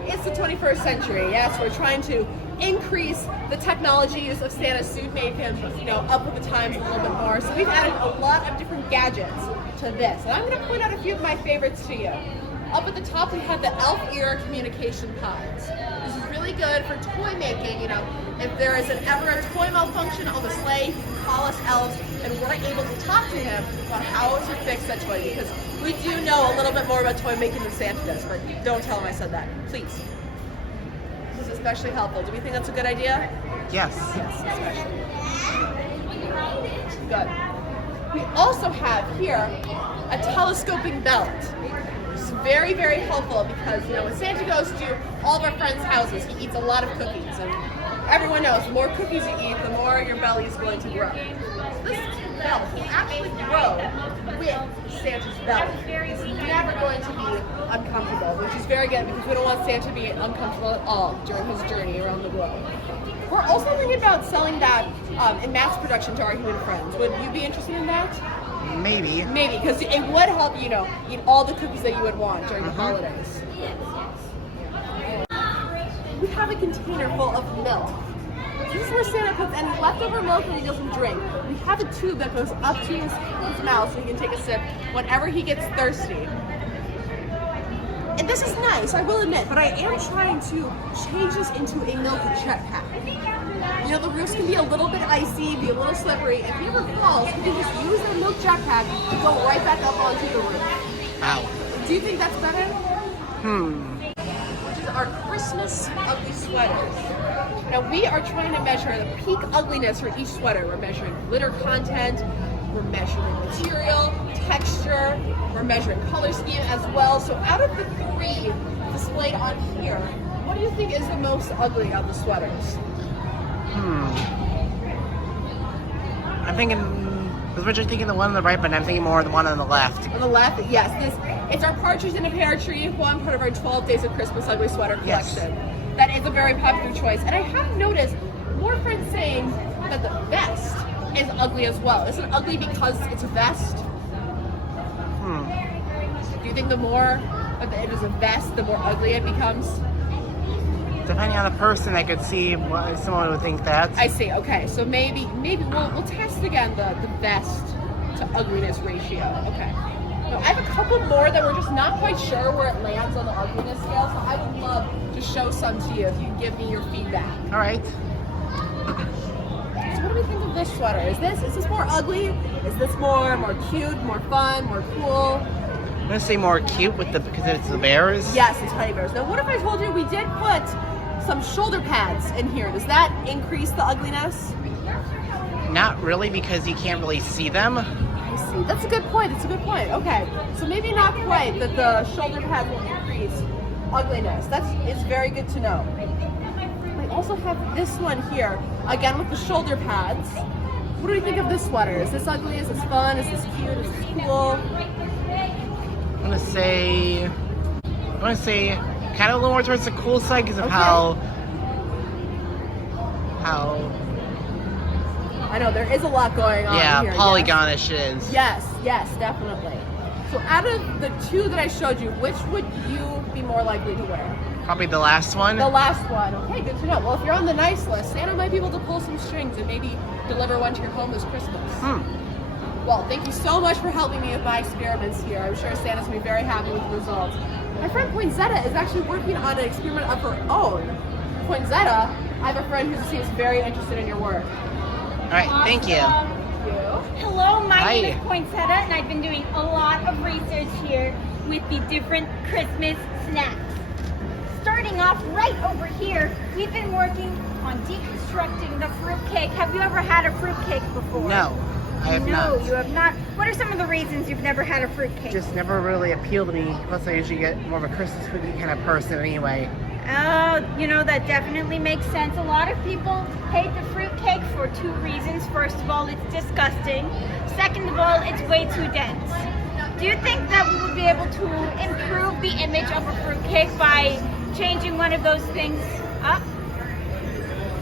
it's the 21st century. Yes, we're trying to increase the technologies of Santa's suit, make him, up with the times a little bit more. So we've added a lot of different gadgets to this. And I'm going to point out a few of my favorites to you. Up at the top, we have the elf ear communication pods. This is really good for toy making. If there is ever a toy malfunction on the sleigh, he can call us elves, and we're able to talk to him about how to fix that toy, because we do know a little bit more about toy making than Santa does, but don't tell him I said that, please. This is especially helpful. Do we think that's a good idea? Yes. Yes, especially. Good. We also have here a telescoping belt. It's very, very helpful because, when Santa goes to all of our friends' houses, he eats a lot of cookies. And everyone knows the more cookies you eat, the more your belly is going to grow. So this belt will actually grow with Santa's belly. It's never going to be uncomfortable, which is very good because we don't want Santa to be uncomfortable at all during his journey around the globe. We're also thinking about selling that in mass production to our human friends. Would you be interested in that? Maybe. Maybe, because it would help you, eat all the cookies that you would want during the holidays. We have a container full of milk. This is where Santa puts any leftover milk that he doesn't drink. We have a tube that goes up to his mouth so he can take a sip whenever he gets thirsty. And this is nice, I will admit, but I am trying to change this into a milk jetpack. The roofs can be a little bit icy, be a little slippery. If he ever falls, he can just use that milk jetpack to go right back up onto the roof. Wow. Do you think that's better? Which is our Christmas ugly sweaters. Now we are trying to measure the peak ugliness for each sweater. We're measuring glitter content, we're measuring material, texture, we're measuring color scheme as well. So out of the three displayed on here, what do you think is the most ugly of the sweaters? I'm thinking, I was originally thinking the one on the right, but I'm thinking more of the one on the left. On the left, yes. It's our Partridge in a Pear Tree, one part of our 12 Days of Christmas Ugly Sweater collection. Yes. That is a very popular choice. And I have noticed more friends saying that the vest is ugly as well. Is it ugly because it's a vest? Do you think the more that it is a vest, the more ugly it becomes? Depending on the person, I could see why someone would think that. I see. Okay, so maybe we'll test again the vest to ugliness ratio. Okay. Now, I have a couple more that we're just not quite sure where it lands on the ugliness scale, so I would love to show some to you if you give me your feedback. All right. So what do we think of this sweater? Is this more ugly? Is this more cute, more fun, more cool? I'm gonna say more cute because it's the bears. Yes, it's teddy bears. Now, what if I told you we did put some shoulder pads in here? Does that increase the ugliness? Not really, because you can't really see them. I see. That's a good point. Okay, so maybe not quite that the shoulder pads will increase ugliness. It's very good to know. We also have this one here, again with the shoulder pads. What do you think of this sweater? Is this ugly? Is this fun? Is this cute? Is this cool? I'm gonna say kind of a little more towards the cool side because of how I know there is a lot going on here. Polygonish it is. Yes, definitely. So out of the two that I showed you, which would you be more likely to wear? Probably the last one. The last one. Okay, good to know. Well, if you're on the nice list, Santa might be able to pull some strings and maybe deliver one to your home this Christmas. Well, thank you so much for helping me with my experiments here. I'm sure Santa's going to be very happy with the results. My friend Poinsettia is actually working on an experiment of her own. Poinsettia, I have a friend who seems very interested in your work. All right, thank you. Hello, my name is Poinsettia, and I've been doing a lot of research here with the different Christmas snacks. Starting off right over here, we've been working on deconstructing the fruitcake. Have you ever had a fruitcake before? No. I have not. No, you have not. What are some of the reasons you've never had a fruitcake? Just never really appealed to me. Plus, I usually get more of a Christmas cookie kind of person anyway. Oh, that definitely makes sense. A lot of people hate the fruitcake for two reasons. First of all, it's disgusting. Second of all, it's way too dense. Do you think that we would be able to improve the image of a fruitcake by changing one of those things up?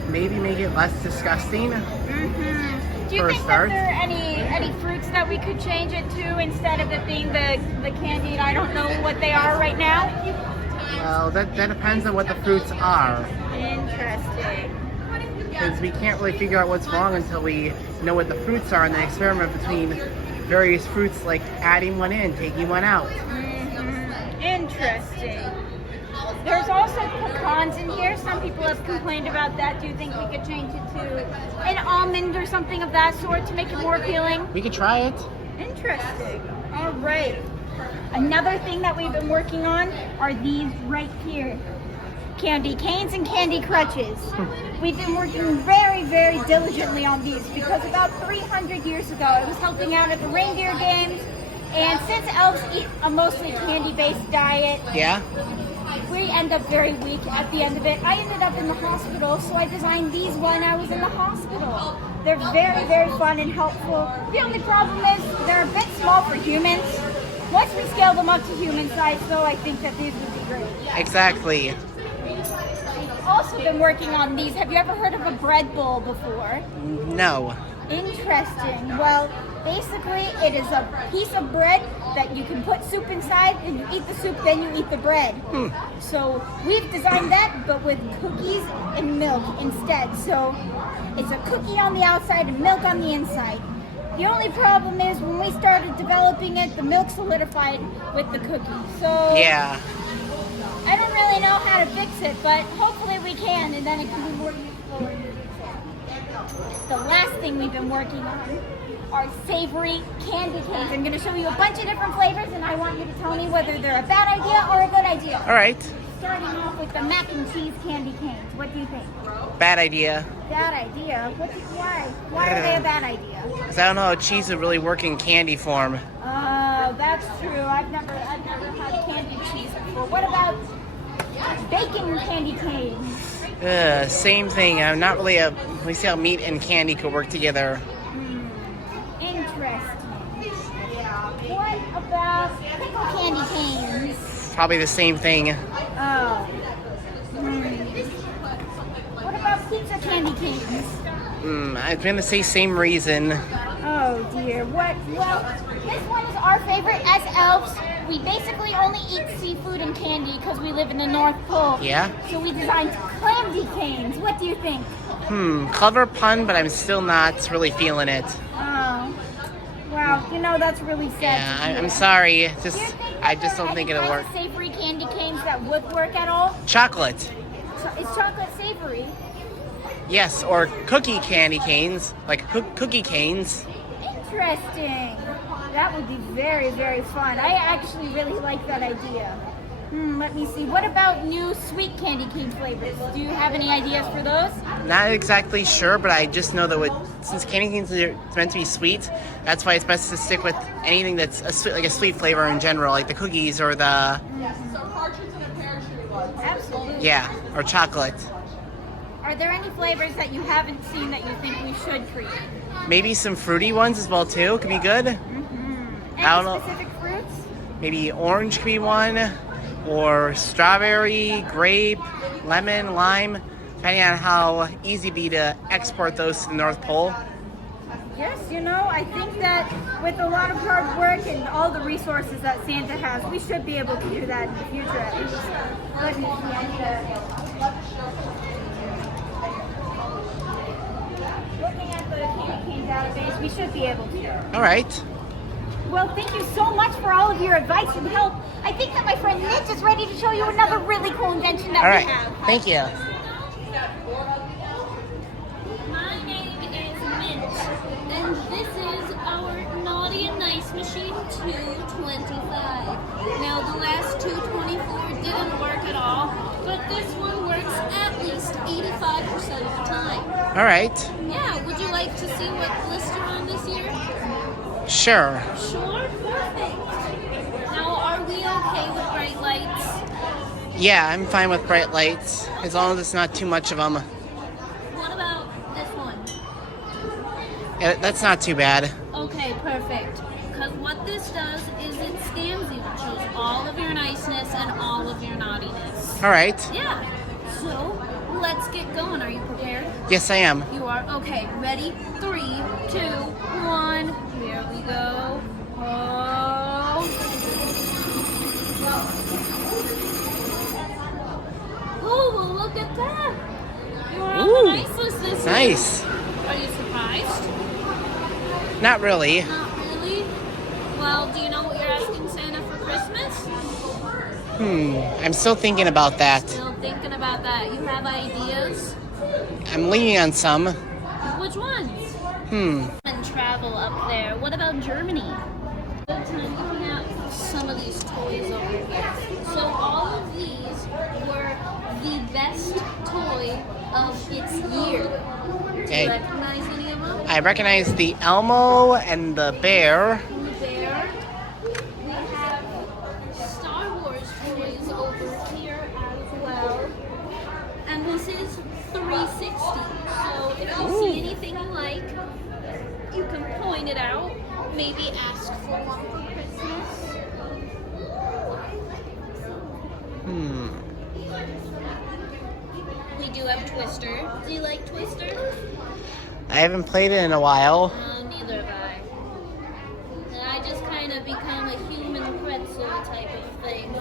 Maybe make it less disgusting. Do you think that there are any fruits that we could change it to instead of it being the candied, I don't know what they are right now? Well, that depends on what the fruits are. Interesting. Because we can't really figure out what's wrong until we know what the fruits are and then experiment between various fruits, like adding one in, taking one out. Interesting. There's also pecans in here. Some people have complained about that. Do you think we could change it to an almond or something of that sort to make it more appealing? We could try it. Interesting. All right. Another thing that we've been working on are these right here. Candy canes and candy crutches. We've been working very, very diligently on these because about 300 years ago I was helping out at the reindeer games, and since elves eat a mostly candy-based diet, Yeah? we end up very weak at the end of it. I ended up in the hospital, so I designed these when I was in the hospital. They're very, very fun and helpful. The only problem is they're a bit small for humans. Once we scale them up to human size, though, I think that these would be great. Exactly. We've also been working on these. Have you ever heard of a bread bowl before? No. Interesting. Well, basically, it is a piece of bread that you can put soup inside, and you eat the soup, then you eat the bread. So we've designed that, but with cookies and milk instead. So it's a cookie on the outside and milk on the inside. The only problem is when we started developing it, the milk solidified with the cookie. So Yeah. I don't really know how to fix it, but hopefully we can, and then it can be more useful in the future. The last thing we've been working on are savory candy canes. I'm going to show you a bunch of different flavors, and I want you to tell me whether they're a bad idea or a good idea. All right. Starting off with the mac and cheese candy canes. What do you think? Bad idea. Bad idea? Why? Why are they a bad idea? Because I don't know how cheese would really work in candy form. That's true. I've never had candy cheese before. What about bacon candy canes? Same thing. I'm not really a. We see how meat and candy could work together. Interesting. What about pickle candy canes? Probably the same thing. Oh. What about pizza candy canes? I'm gonna say same reason. Oh dear. What? Well, this one is our favorite as elves. We basically only eat seafood and candy because we live in the North Pole. Yeah? So we designed clamdy canes. What do you think? Clever pun, but I'm still not really feeling it. Oh. Wow, that's really sad. Yeah, I'm sorry. Do you think I just don't think it'll work. Savory candy canes that would work at all? Chocolate. So is chocolate savory? Yes, or cookie candy canes, like cookie canes. Interesting. That would be very, very fun. I actually really like that idea. Let me see. What about new sweet candy cane flavors? Do you have any ideas for those? Not exactly sure, but I just know that since candy canes are meant to be sweet, that's why it's best to stick with anything that's like a sweet flavor in general, like the cookies or the Absolutely. yeah, or chocolate. Are there any flavors that you haven't seen that you think we should create? Maybe some fruity ones as well too. Could be good. Any I don't know. specific fruits? Maybe orange could be one, or strawberry, grape, lemon, lime, depending on how easy it'd be to export those to the North Pole. Yes, I think that with a lot of hard work and all the resources that Santa has, we should be able to do that in the future at least. Let me see. Looking at the candy cane database, we should be able to. All right. Well, thank you so much for all of your advice and help. I think that my friend Mitch is ready to show you another really cool invention that All right. we have. Thank you. My name is Mint, and this is our Naughty and Nice Machine 225. Now, the last 224 didn't work at all, but this one works at least 85% of the time. All right. Yeah, would you like to see what lists are on this year? Sure. Sure, perfect. Now, are we okay with bright lights? Yeah, I'm fine with bright lights, as long as it's not too much of them. What about this one? Yeah, that's not too bad. Okay, perfect. Because what this does is it scans you and shows all of your niceness and all of your naughtiness. All right. Yeah. So, let's get going. Are you prepared? Yes, I am. You are? Okay, ready? 3, 2, 1. Here we go. Oh. Nice. Are you surprised? Not really. Not really. Well, do you know what you're asking Santa for Christmas? I'm still thinking about that. Still thinking about that. You have ideas? I'm leaning on some. Which ones? And travel up there. What about Germany? Good time looking at some of these toys over here. So all of these were the best toy of its year. Do Okay. you recognize any of them? I recognize the Elmo and the bear. The bear. We have Star Wars toys over here as well. And this is 360. So if you see anything you like, you can point it out. Maybe ask for one for Christmas. We do have Twister. Do you like Twister? I haven't played it in a while. Neither have I. And I just kind of become a human pretzel type of thing.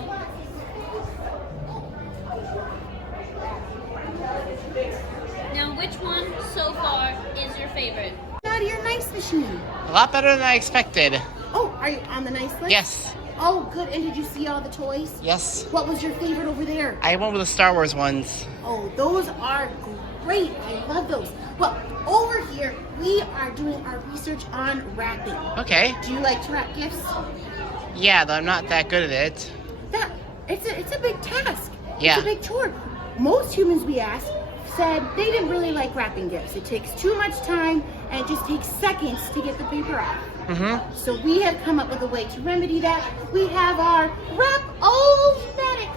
Now, which one so far is your favorite? Out of your nice machine. A lot better than I expected. Oh, are you on the nice list? Yes. Oh, good. And did you see all the toys? Yes. What was your favorite over there? I went with the Star Wars ones. Oh, those are great. I love those. Well, over here, we are doing our research on wrapping. Okay. Do you like to wrap gifts? Yeah, though I'm not that good at it. It's a big task. Yeah. It's a big chore. Most humans we asked said they didn't really like wrapping gifts. It takes too much time and it just takes seconds to get the paper off. So we have come up with a way to remedy that. We have our Wrap-O-Matic.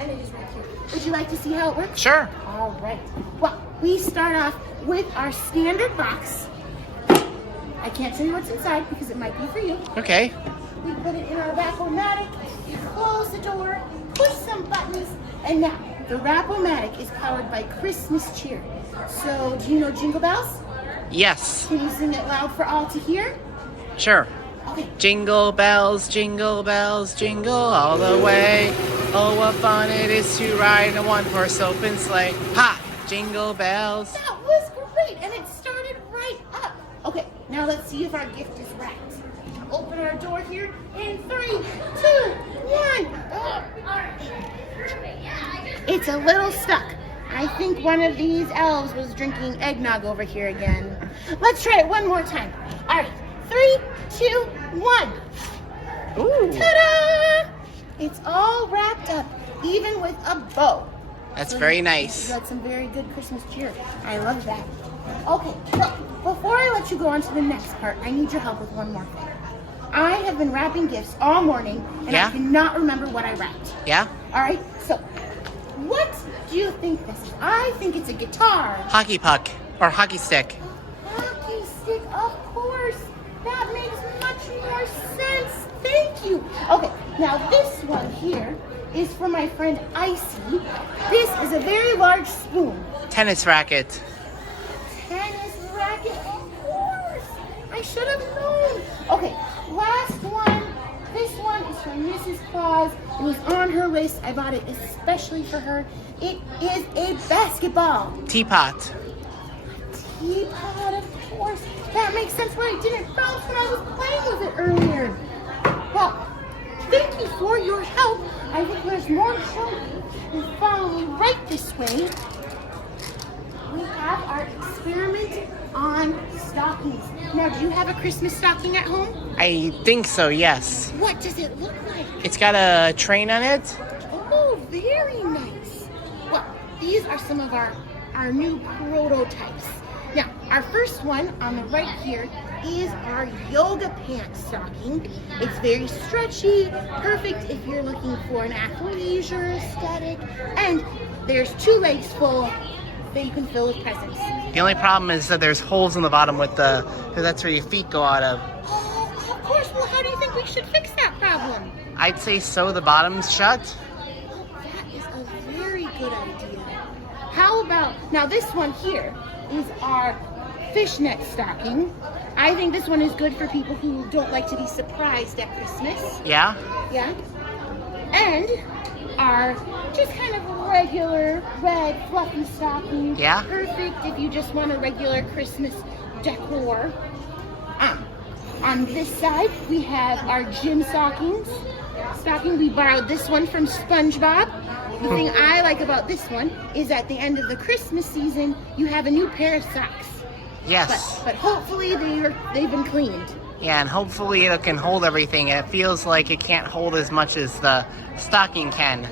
And it is right here. Would you like to see how it works? Sure. All right. Well, we start off with our standard box. I can't tell you what's inside because it might be for you. Okay. We put it in our Wrap-O-Matic, close the door, push some buttons, and now the Wrap-O-Matic is powered by Christmas cheer. So, do you know Jingle Bells? Yes. Can you sing it loud for all to hear? Sure. Okay. Jingle bells, jingle all the way. Oh, what fun it is to ride in a one-horse open sleigh. Ha! Jingle bells. That was great, and it started right up. Okay, now let's see if our gift is wrapped. Open our door here in 3, 2, 1. It's a little stuck. I think one of these elves was drinking eggnog over here again. Let's try it one more time. All right, 3, 2, 1. Ooh. Ta-da! It's all wrapped up, even with a bow. That's very You nice. got some very good Christmas cheer. I love that. Okay, so before I let you go on to the next part, I need your help with one more thing. I have been wrapping gifts all morning, and Yeah? I cannot remember what I wrapped. Yeah? All right, so what do you think this is? I think it's a guitar. Hockey puck or hockey stick. Hockey stick, of course. That makes much more sense. Thank you. Okay, now this one here is for my friend Icy. This is a very large spoon. Tennis racket. Tennis racket, of course. I should have known. Okay, last one. This one is from Mrs. Claus. It was on her list. I bought it especially for her. It is a basketball. Teapot. Teapot, of course. That makes sense why it didn't bounce when I was playing with it earlier. Well, thank you for your help. I think there's more to show you. You follow me right this way. We have our experiment on stockings. Now, do you have a Christmas stocking at home? I think so, yes. What does it look like? It's got a train on it. Oh, very nice. Well, these are some of our new prototypes. Now, our first one on the right here is our yoga pant stocking. It's very stretchy, perfect if you're looking for an athleisure aesthetic, and there's 2 legs full that you can fill with presents. The only problem is that there's holes in the bottom with the, because that's where your feet go out of. Oh, of course. Well, how do you think we should fix that problem? I'd say sew the bottoms shut. That is a very good idea. How about, now this one here is our fishnet stocking. I think this one is good for people who don't like to be surprised at Christmas. Yeah? Yeah? And our just kind of regular red fluffy stocking. Yeah. Perfect if you just want a regular Christmas decor. On this side, we have our gym stockings. We borrowed this one from SpongeBob. The thing I like about this one is at the end of the Christmas season, you have a new pair of socks. Yes. But hopefully they've been cleaned. Yeah, and hopefully it can hold everything. It feels like it can't hold as much as the stocking can.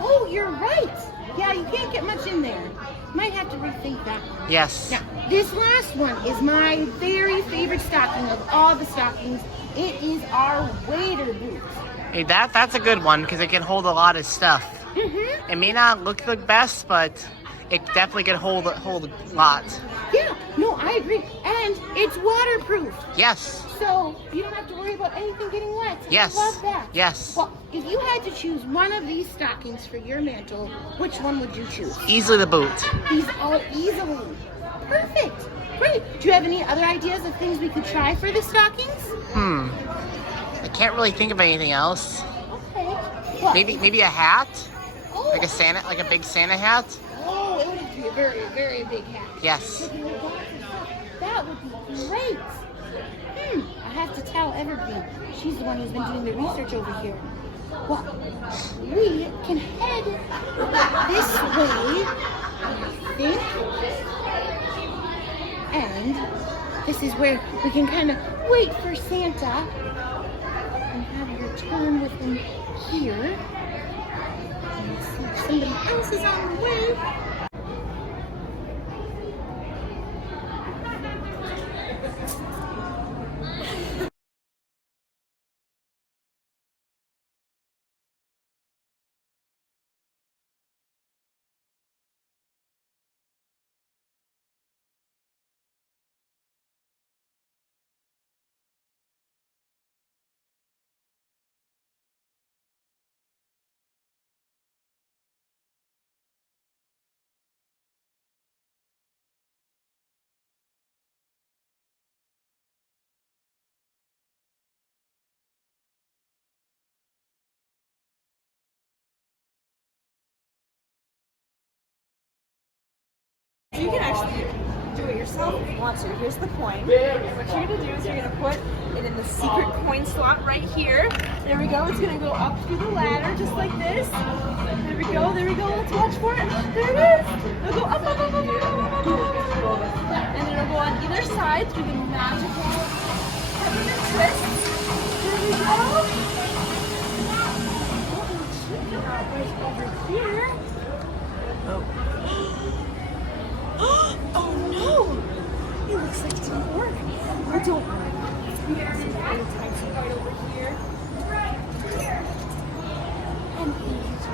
Oh, you're right. Yeah, you can't get much in there. Might have to rethink that one. Yes. Now, this last one is my very favorite stocking of all the stockings. It is our waiter boot. Hey, that's a good one because it can hold a lot of stuff. Mm-hmm. It may not look the best, but it definitely can hold a lot. Yeah, no, I agree. And it's waterproof. Yes. So you don't have to worry about anything getting wet. Yes. I love that. Yes. Well, if you had to choose one of these stockings for your mantle, which one would you choose? Easily the boot. These all easily. Perfect. Great. Do you have any other ideas of things we could try for the stockings? I can't really think of anything else. Okay. What? Maybe a hat? Oh. Like a big Santa hat? Oh, it would have to be a very, very big hat. Yes. Looking at that would be great. I have to tell Evergreen. She's the one who's been doing the research over here. Well, we can head this way, I think. And this is where we can kind of wait for Santa and have your turn with him here. Let's see if somebody else is on the way. You can actually do it yourself if you want to. Here's the coin. What you're going to do is you're going to put it in the secret coin slot right here. There we go. It's going to go up through the ladder just like this. There we go. There we go. Let's watch for it. There it is. It'll go up, up, up, up, up, up, up. And it'll go on either side through the magical peppermint twists. There we go. Right over here. Oh no! It looks like it didn't work. But don't worry. It's right over here.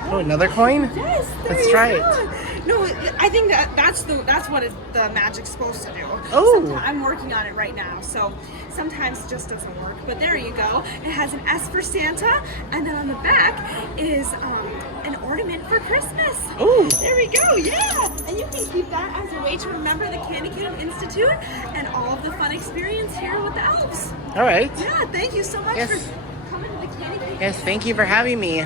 Oh, another coin? Yes, Let's try it. No, I think that's what the magic's supposed to do. Oh. I'm working on it right now, so sometimes it just doesn't work. But there you go. It has an S for Santa, and then on the back is an ornament for Christmas. Ooh. There we go. Yeah, and you can keep that as a way to remember the Candy Kingdom Institute and all of the fun experience here with the elves. All right. Yeah, thank you so much Yes. for coming to the Candy Kingdom. Yes, thank you for having me.